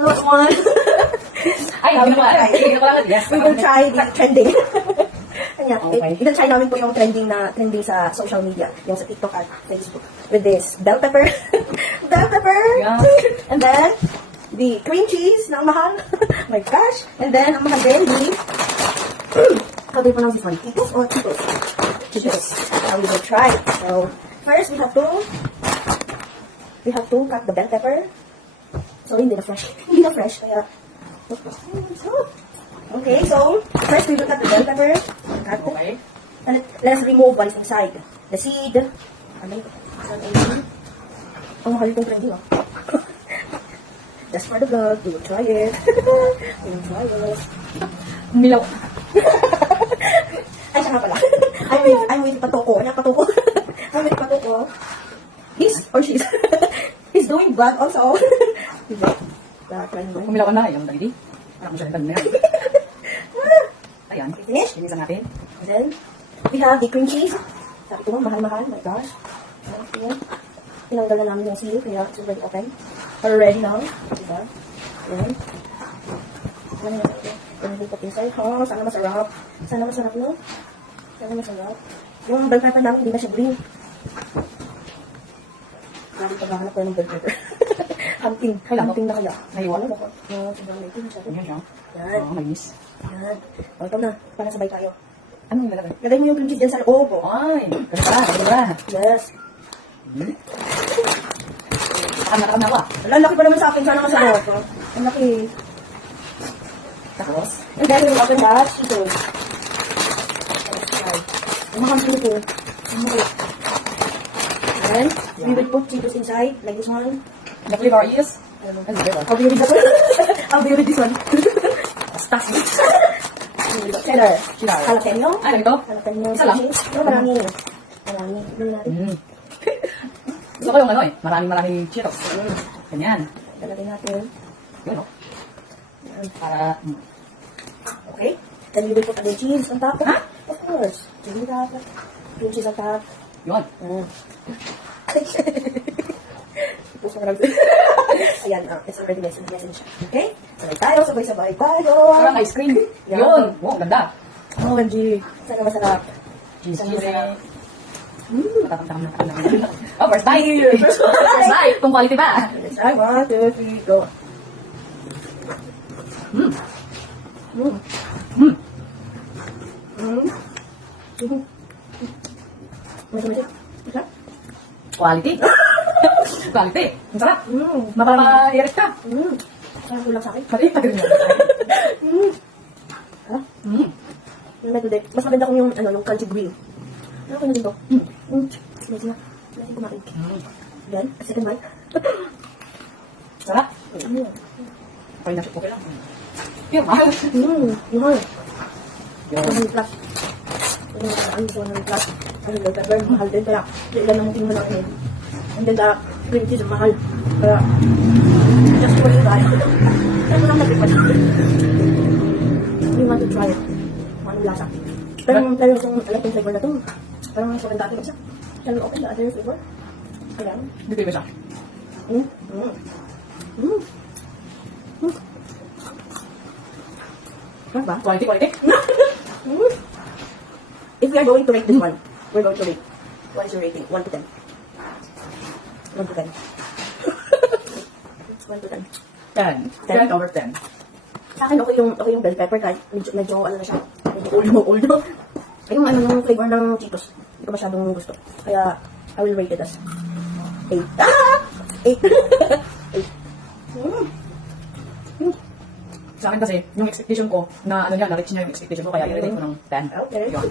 Hello everyone. Ay, hindi ko alam. Hindi ko alam. Yes. We will try the trending. Kanya, Okay. i-try namin po yung trending sa social media, yung sa TikTok at Facebook. With this bell pepper. Bell pepper. Yeah. And then, the cream cheese na ang mahal. My gosh. And then, ang mahal din, the... How do you pronounce this one? Titos or Titos? Titos. Now we will try. So, first, we have to cut the bell pepper. So, hindi na fresh. Hindi na fresh, kaya... Okay, so, first we will cut the bell pepper. Cut it. Okay. And let's remove what is inside. The seed. Ano yun? Ang mahal itong trending, oh. Just for the vlog, we will try it. We will try it. Milaw. Ay, siya nga pala. I'm with Patoko. Ano Patoko? I'm with Patoko. He's, or she's, he's doing vlog also. Diba? Kumilaw ka na. Yung dagdi. Parang siya nagdagdi na. Ayan. Finish? Linisan natin. And then, we have the cream cheese. Sabi ko, mahal-mahal. My gosh. Ayan. Tinanggal na namin yung seal, kaya it's already open. Already now. Diba? Ayan. Ayan na natin. Ayan na pati inside. Oh, sana masarap. Sana masarap, no? Sana masarap. Yung bell pepper namin, hindi na siya green. Grabe paghahanap ko ng bell pepper. Hunting. Hunting na kaya. Naiwan? Ano ba? Sobrang natin siya. Ayan siya. Yan. Oo, malinis. Yan. O, ito na. Para sabay tayo. Ano yung lalagay? Lagay mo yung cream cheese dyan sa loob. Oh. Ay, ganun pala. Ganun pala. Yes. Nakam na ako ah. Ang laki pa naman sa akin. Sana masarap. Oh. Ang laki. Tapos, And then, we open that. Cheetos. Ang mahal dito. Ang mahal. Then, we will put Cheetos inside. Like this one. the flavor is, ano flavor? How do you read that one? How do you read this one? Stasi. Cheddar. Cheddar. Jalapeno. Ay, ganito? Jalapeno. Isa lang? cheese. Pero marami. Marami. Bili natin. Gusto ko yung ano eh, maraming Cheetos. Ganyan. Lalagay natin. Yun o. Yan. Para, Okay? Then we will put the cheese on top. Huh? Of course. Cheese on top. Cream cheese on top. yun. Puso na lang. Ayan, it's already message siya. Okay? Sabay tayo, sabay-sabay tayo. Parang ice cream. Yan. Yun. Wow, ganda. Oh, G. Sana masarap. Cheese, Sana cheese. masarap. Matatamtakam na. Oh, first bite. First bite. Kung quality ba? Let's try. 1, 2, 3, go. Mm. Mm. Mm. Mm. Mm. Masarap. Masarap? Quality. Quality. Ang sarap. Mm. Mapapahirit ka. Mm. Sarap ulang sa akin. Mali, pag-rin mo. Mm. Ha? Mm. Yung method eh. Mas maganda kung yung, yung crunchy grill. Ano ko na dito? Mm. Mm. Sige. Sige kumain. Then, second bite. Sarap. Mm. Okay na siya. Okay lang. Yung mahal. Mahal. Yung 100 plus. Ang 100 plus. Ang bell pepper, mahal din. Kaya, ilan ang tingin mo lang yun. And then, the cream cheese, mahal. Kaya, just for you guys. Ano lang natin pa. You want to try it. Anong lasa? Pero itong flavor na to, parang sobrang dati pa siya. Shall we open the other flavor? Kaya, bigay ba siya? Ano ba? Quality, quality. If we are going to rate this one, we're going to rate. What is your rating? 1 to 10. 1 to 10. 1 to 10. 10. 10 over 10. Sa akin, okay yung bell pepper kahit medyo ano na siya. Medyo old. Yung yung flavor ng Cheetos. Hindi ko masyadong gusto. Kaya, I will rate it as 8. 8. Sa akin kasi, yung expectation ko, na ano niya, na-reach niya yung expectation ko, kaya i-rate ko ng 10. Okay. Yun.